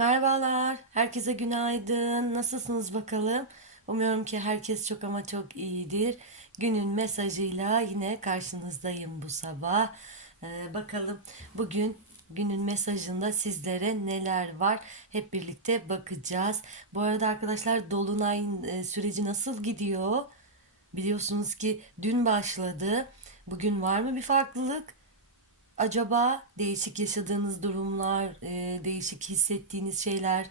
Merhabalar, herkese günaydın. Nasılsınız bakalım? Umuyorum ki herkes çok ama çok iyidir. Günün mesajıyla yine karşınızdayım bu sabah. Ee, bakalım bugün günün mesajında sizlere neler var? Hep birlikte bakacağız. Bu arada arkadaşlar Dolunay'ın e, süreci nasıl gidiyor? Biliyorsunuz ki dün başladı. Bugün var mı bir farklılık? Acaba değişik yaşadığınız durumlar, e, değişik hissettiğiniz şeyler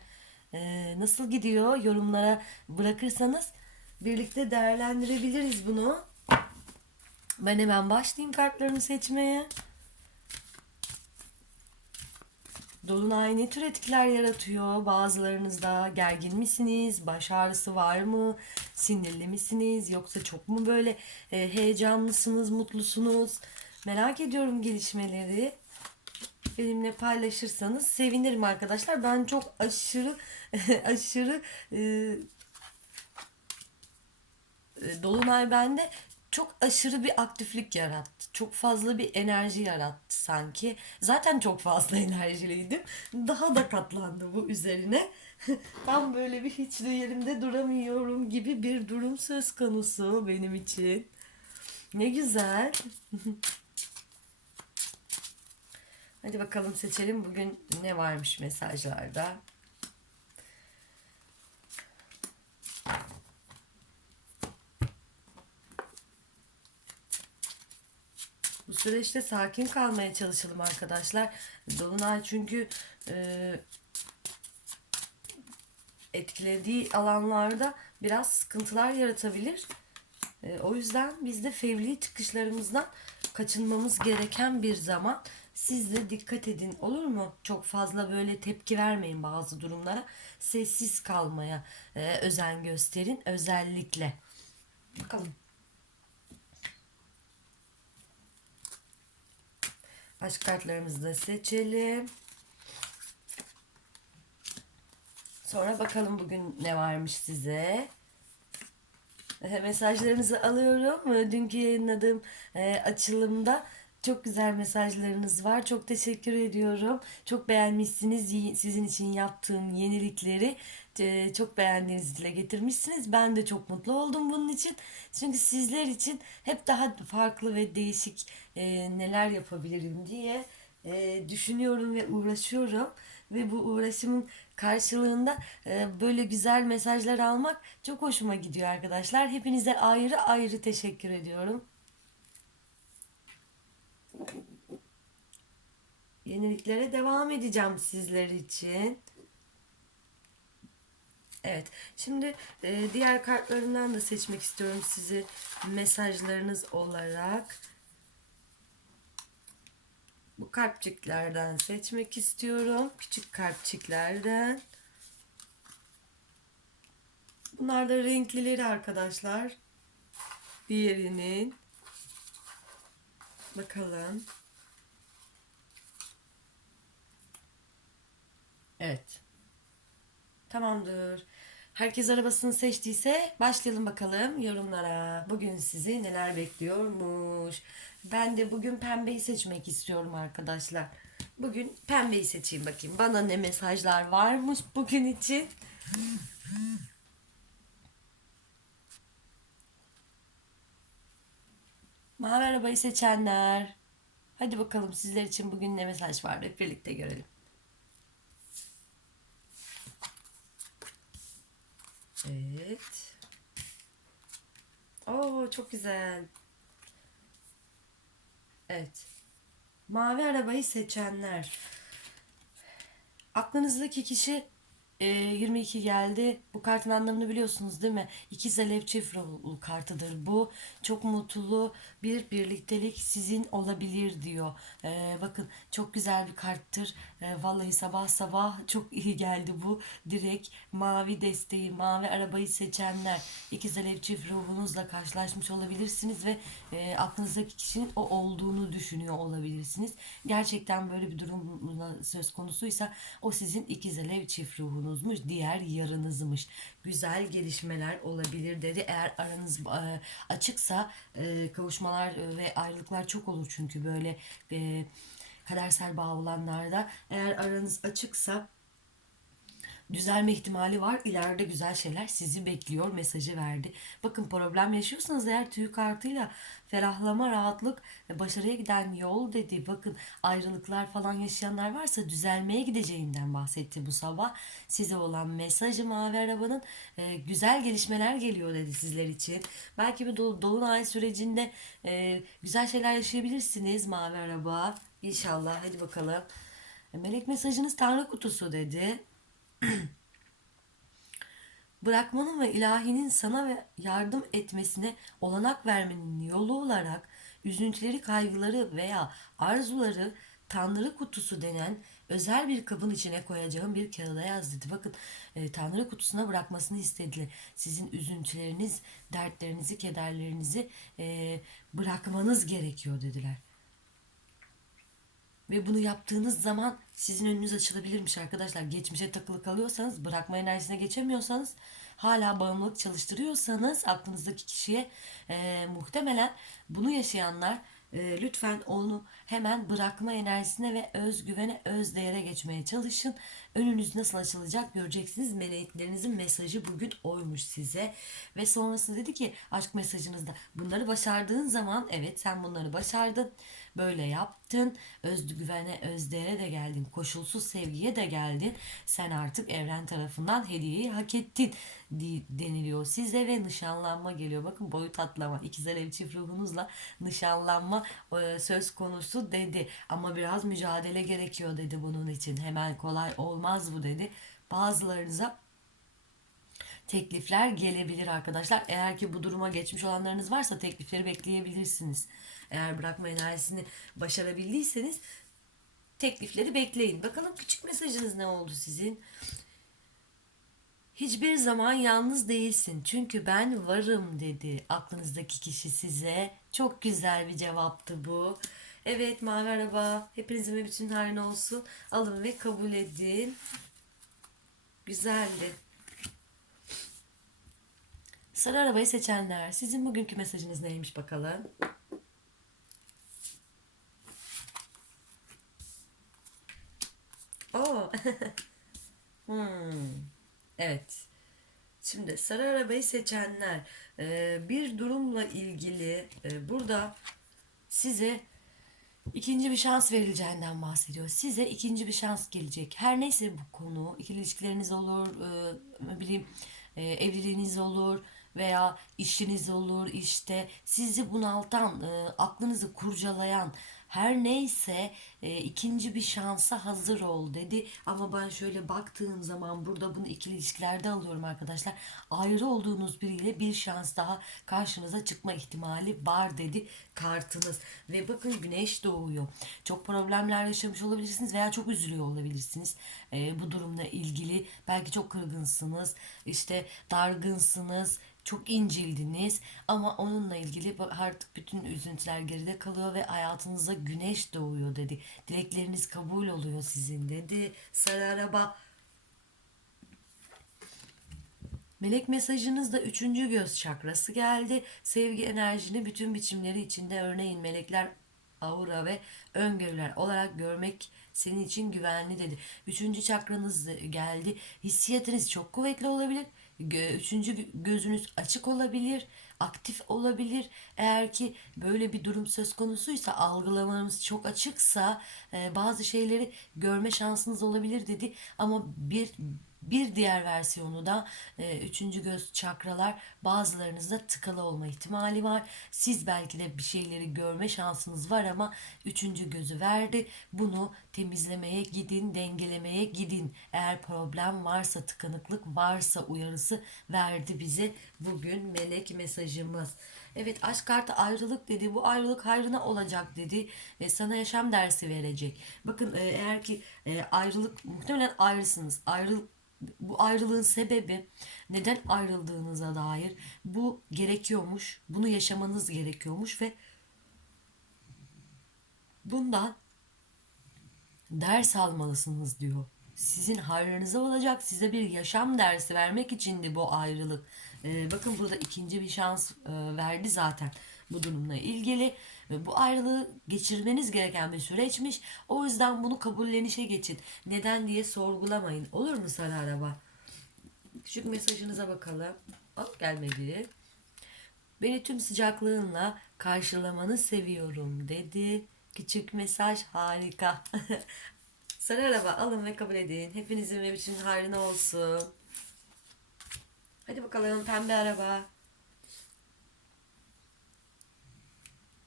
e, nasıl gidiyor? Yorumlara bırakırsanız birlikte değerlendirebiliriz bunu. Ben hemen başlayayım kartlarımı seçmeye. Dolunay ne tür etkiler yaratıyor? Bazılarınızda gergin misiniz? Baş ağrısı var mı? Sinirli misiniz? Yoksa çok mu böyle e, heyecanlısınız, mutlusunuz? Merak ediyorum gelişmeleri. Benimle paylaşırsanız sevinirim arkadaşlar. Ben çok aşırı aşırı e, e, Dolunay bende çok aşırı bir aktiflik yarattı. Çok fazla bir enerji yarattı sanki. Zaten çok fazla enerjiliydim. Daha da katlandı bu üzerine. Tam böyle bir hiç de yerimde duramıyorum gibi bir durum söz konusu benim için. Ne güzel. Hadi bakalım seçelim bugün ne varmış mesajlarda. Bu süreçte sakin kalmaya çalışalım arkadaşlar. Dolunay çünkü e, etkilediği alanlarda biraz sıkıntılar yaratabilir. E, o yüzden biz de fevri çıkışlarımızdan kaçınmamız gereken bir zaman. Siz de dikkat edin olur mu? Çok fazla böyle tepki vermeyin bazı durumlara. Sessiz kalmaya e, özen gösterin özellikle. Bakalım. Aşk kartlarımızı da seçelim. Sonra bakalım bugün ne varmış size. Mesajlarınızı alıyorum. Dünkü yayınladığım e, açılımda çok güzel mesajlarınız var. Çok teşekkür ediyorum. Çok beğenmişsiniz. Sizin için yaptığım yenilikleri e, çok beğendiğinizi dile getirmişsiniz. Ben de çok mutlu oldum bunun için. Çünkü sizler için hep daha farklı ve değişik e, neler yapabilirim diye e, düşünüyorum ve uğraşıyorum. Ve bu uğraşımın karşılığında e, böyle güzel mesajlar almak çok hoşuma gidiyor arkadaşlar. Hepinize ayrı ayrı teşekkür ediyorum. Yeniliklere devam edeceğim sizler için. Evet. Şimdi e, diğer kartlarımdan da seçmek istiyorum sizi mesajlarınız olarak. Bu kalpçiklerden seçmek istiyorum. Küçük kalpçiklerden. Bunlar da renklileri arkadaşlar. Diğerinin. Bakalım. Evet. Tamamdır. Herkes arabasını seçtiyse başlayalım bakalım yorumlara. Bugün sizi neler bekliyormuş. Ben de bugün pembeyi seçmek istiyorum arkadaşlar. Bugün pembeyi seçeyim bakayım. Bana ne mesajlar varmış bugün için. Mavi arabayı seçenler. Hadi bakalım sizler için bugün ne mesaj var hep birlikte görelim. Evet. Oo çok güzel. Evet. Mavi arabayı seçenler. Aklınızdaki kişi e, 22 geldi. Bu kartın anlamını biliyorsunuz değil mi? İkiz alev çift ruhlu kartıdır bu. Çok mutlu bir birliktelik sizin olabilir diyor. E, bakın çok güzel bir karttır. E, vallahi sabah sabah çok iyi geldi bu. Direkt mavi desteği, mavi arabayı seçenler. İkiz alev çift ruhunuzla karşılaşmış olabilirsiniz ve e, aklınızdaki kişinin o olduğunu düşünüyor olabilirsiniz. Gerçekten böyle bir durum söz konusuysa o sizin ikiz alev çift ruhunuzmuş. Diğer yarınızmış. Güzel gelişmeler olabilir dedi. Eğer aranız e, açıksa e, kavuşmalar e, ve ayrılıklar çok olur çünkü böyle kadersel bağ olanlarda. Eğer aranız açıksa düzelme ihtimali var. İleride güzel şeyler sizi bekliyor mesajı verdi. Bakın problem yaşıyorsanız eğer tüy kartıyla ferahlama, rahatlık ve başarıya giden yol dedi. Bakın ayrılıklar falan yaşayanlar varsa düzelmeye gideceğinden bahsetti bu sabah. Size olan mesajı Mavi Araba'nın e, güzel gelişmeler geliyor dedi sizler için. Belki bir dol- dolunay sürecinde e, güzel şeyler yaşayabilirsiniz Mavi Araba. İnşallah. Hadi bakalım. E, Melek mesajınız Tanrı kutusu dedi bırakmanın ve ilahinin sana ve yardım etmesine olanak vermenin yolu olarak üzüntüleri, kaygıları veya arzuları Tanrı kutusu denen özel bir kabın içine koyacağım bir kağıda yaz dedi. Bakın e, Tanrı kutusuna bırakmasını istediler. Sizin üzüntüleriniz, dertlerinizi, kederlerinizi e, bırakmanız gerekiyor dediler. Ve bunu yaptığınız zaman sizin önünüz açılabilirmiş arkadaşlar. Geçmişe takılı kalıyorsanız, bırakma enerjisine geçemiyorsanız, hala bağımlılık çalıştırıyorsanız aklınızdaki kişiye e, muhtemelen bunu yaşayanlar e, lütfen onu hemen bırakma enerjisine ve özgüvene, öz değere geçmeye çalışın. Önünüz nasıl açılacak göreceksiniz. Meleklerinizin mesajı bugün oymuş size. Ve sonrasında dedi ki aşk mesajınızda bunları başardığın zaman evet sen bunları başardın. Böyle yaptın. Özgüvene, özdeğere de geldin. Koşulsuz sevgiye de geldin. Sen artık evren tarafından hediyeyi hak ettin deniliyor size ve nişanlanma geliyor. Bakın boyut atlama. İkizler ev çift ruhunuzla nişanlanma e, söz konusu dedi. Ama biraz mücadele gerekiyor dedi bunun için. Hemen kolay olmaz bu dedi. Bazılarınıza teklifler gelebilir arkadaşlar. Eğer ki bu duruma geçmiş olanlarınız varsa teklifleri bekleyebilirsiniz. Eğer bırakma enerjisini başarabildiyseniz teklifleri bekleyin. Bakalım küçük mesajınız ne oldu sizin? Hiçbir zaman yalnız değilsin çünkü ben varım dedi aklınızdaki kişi size. Çok güzel bir cevaptı bu. Evet mavi araba hepinizin ve bütün hayrına olsun. Alın ve kabul edin. Güzeldi. Sarı arabayı seçenler sizin bugünkü mesajınız neymiş bakalım? Oo. hmm. Evet. Şimdi sarı arabayı seçenler e, bir durumla ilgili e, burada size ikinci bir şans verileceğinden bahsediyor. Size ikinci bir şans gelecek. Her neyse bu konu, ikili ilişkileriniz olur, e, ne bileyim e, evliliğiniz olur veya işiniz olur işte sizi bunaltan, aklınızı kurcalayan her neyse e, ikinci bir şansa hazır ol dedi. Ama ben şöyle baktığım zaman burada bunu ikili ilişkilerde alıyorum arkadaşlar. Ayrı olduğunuz biriyle bir şans daha karşınıza çıkma ihtimali var dedi kartınız. Ve bakın güneş doğuyor. Çok problemler yaşamış olabilirsiniz veya çok üzülüyor olabilirsiniz. E, bu durumla ilgili belki çok kırgınsınız, işte dargınsınız, çok incildiniz ama onunla ilgili artık bütün üzüntüler geride kalıyor ve hayatınıza güneş doğuyor dedi. Dilekleriniz kabul oluyor sizin dedi. Sarı araba Melek mesajınızda üçüncü göz çakrası geldi. Sevgi enerjini bütün biçimleri içinde örneğin melekler aura ve öngörüler olarak görmek senin için güvenli dedi. Üçüncü çakranız geldi. Hissiyatınız çok kuvvetli olabilir. Üçüncü gö- gözünüz açık olabilir. Aktif olabilir. Eğer ki böyle bir durum söz konusuysa algılamanız çok açıksa e, bazı şeyleri görme şansınız olabilir dedi. Ama bir bir diğer versiyonu da e, üçüncü göz çakralar bazılarınızda tıkalı olma ihtimali var. Siz belki de bir şeyleri görme şansınız var ama üçüncü gözü verdi. Bunu temizlemeye gidin, dengelemeye gidin. Eğer problem varsa, tıkanıklık varsa uyarısı verdi bize bugün melek mesajımız. Evet aşk kartı ayrılık dedi. Bu ayrılık hayrına olacak dedi. Ve sana yaşam dersi verecek. Bakın e, eğer ki e, ayrılık muhtemelen ayrısınız. Ayrılık bu ayrılığın sebebi neden ayrıldığınıza dair bu gerekiyormuş. Bunu yaşamanız gerekiyormuş ve bundan ders almalısınız diyor. Sizin hayrınıza olacak. Size bir yaşam dersi vermek içindi bu ayrılık. Ee, bakın burada ikinci bir şans e, verdi zaten. Bu durumla ilgili ve bu ayrılığı geçirmeniz gereken bir süreçmiş. O yüzden bunu kabullenişe geçin. Neden diye sorgulamayın. Olur mu sarı araba? Küçük mesajınıza bakalım. Hop gelmedi. Beni tüm sıcaklığınla karşılamanı seviyorum dedi. Küçük mesaj harika. Sarı araba alın ve kabul edin. Hepinizin ve bütün hayrına olsun. Hadi bakalım pembe araba.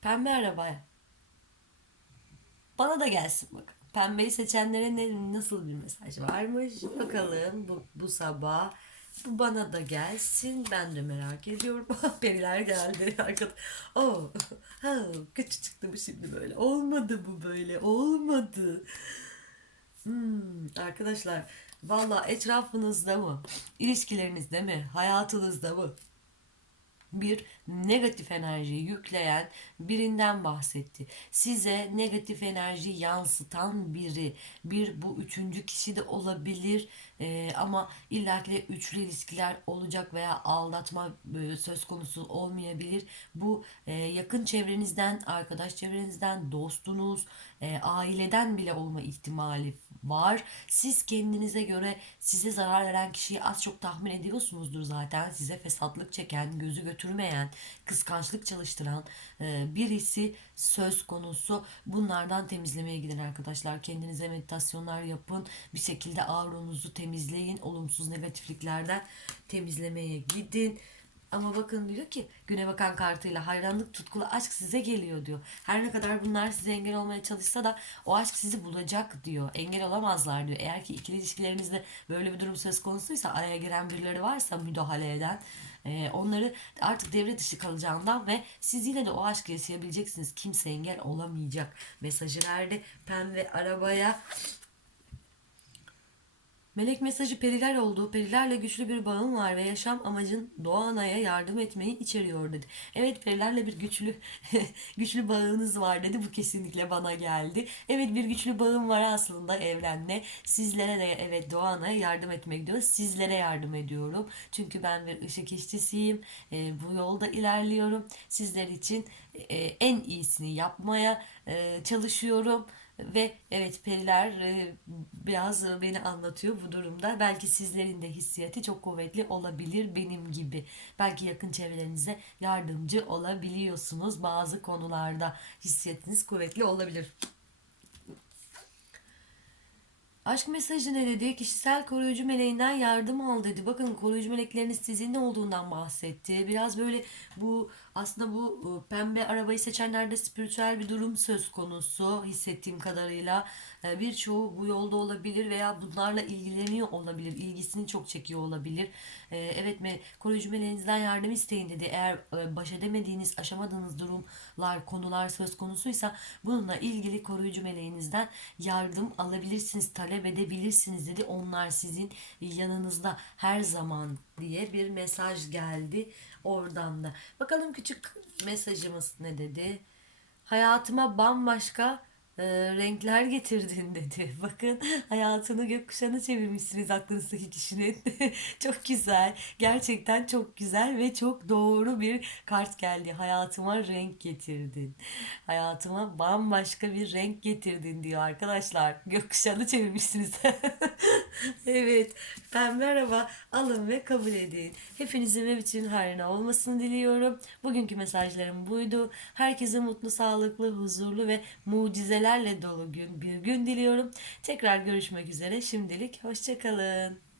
Pembe araba. Bana da gelsin bak. Pembeyi seçenlere ne, nasıl bir mesaj varmış? Bakalım bu, bu sabah. Bu bana da gelsin. Ben de merak ediyorum. Periler geldi. Arkada. Oh. oh. Kötü çıktı bu şimdi böyle. Olmadı bu böyle. Olmadı. Hmm, arkadaşlar valla etrafınızda mı, ilişkilerinizde mi, hayatınızda mı bir negatif enerji yükleyen birinden bahsetti. Size negatif enerji yansıtan biri, bir bu üçüncü kişi de olabilir Ee, ama illaki de üçlü ilişkiler olacak veya aldatma e, söz konusu olmayabilir. Bu e, yakın çevrenizden, arkadaş çevrenizden, dostunuz, e, aileden bile olma ihtimali var. Siz kendinize göre size zarar veren kişiyi az çok tahmin ediyorsunuzdur zaten. Size fesatlık çeken, gözü götürmeyen, kıskançlık çalıştıran e, birisi söz konusu. Bunlardan temizlemeye gidin arkadaşlar. Kendinize meditasyonlar yapın. Bir şekilde auronuzu temizleyin. Olumsuz negatifliklerden temizlemeye gidin. Ama bakın diyor ki güne bakan kartıyla hayranlık tutkulu aşk size geliyor diyor. Her ne kadar bunlar size engel olmaya çalışsa da o aşk sizi bulacak diyor. Engel olamazlar diyor. Eğer ki ikili ilişkilerinizde böyle bir durum söz konusuysa araya giren birileri varsa müdahale eden e, onları artık devre dışı kalacağından ve siz yine de o aşkı yaşayabileceksiniz. Kimse engel olamayacak mesajı verdi. Pembe arabaya Melek mesajı periler olduğu, perilerle güçlü bir bağım var ve yaşam amacın Doğa yardım etmeyi içeriyor dedi. Evet perilerle bir güçlü güçlü bağınız var dedi. Bu kesinlikle bana geldi. Evet bir güçlü bağım var aslında evrenle. Sizlere de evet Doğa yardım etmek diyor. Sizlere yardım ediyorum. Çünkü ben bir ışık işçisiyim. E, bu yolda ilerliyorum. Sizler için e, en iyisini yapmaya e, çalışıyorum. Ve evet periler e, biraz beni anlatıyor bu durumda. Belki sizlerin de hissiyatı çok kuvvetli olabilir benim gibi. Belki yakın çevrelerinize yardımcı olabiliyorsunuz bazı konularda. Hissiyatınız kuvvetli olabilir. Aşk mesajı ne dedi? Kişisel koruyucu meleğinden yardım al dedi. Bakın koruyucu melekleriniz sizin ne olduğundan bahsetti. Biraz böyle bu aslında bu e, pembe arabayı seçenlerde spiritüel bir durum söz konusu hissettiğim kadarıyla. E, Birçoğu bu yolda olabilir veya bunlarla ilgileniyor olabilir. ilgisini çok çekiyor olabilir. E, Evet me koruyucu meleğinizden yardım isteyin dedi. Eğer e, baş edemediğiniz, aşamadığınız durumlar, konular söz konusuysa bununla ilgili koruyucu meleğinizden yardım alabilirsiniz, talep edebilirsiniz dedi. Onlar sizin yanınızda her zaman diye bir mesaj geldi oradan da. Bakalım küçük mesajımız ne dedi? Hayatıma bambaşka e, renkler getirdin dedi. Bakın hayatını gökkuşağına çevirmişsiniz aklınızdaki kişinin. çok güzel. Gerçekten çok güzel ve çok doğru bir kart geldi. Hayatıma renk getirdin. Hayatıma bambaşka bir renk getirdin diyor arkadaşlar. Gökkuşağını çevirmişsiniz. evet. Pembe araba alın ve kabul edin. Hepinizin ve bütün hayrına olmasını diliyorum. Bugünkü mesajlarım buydu. Herkese mutlu, sağlıklı, huzurlu ve mucizelerle dolu gün bir gün diliyorum. Tekrar görüşmek üzere. Şimdilik hoşçakalın.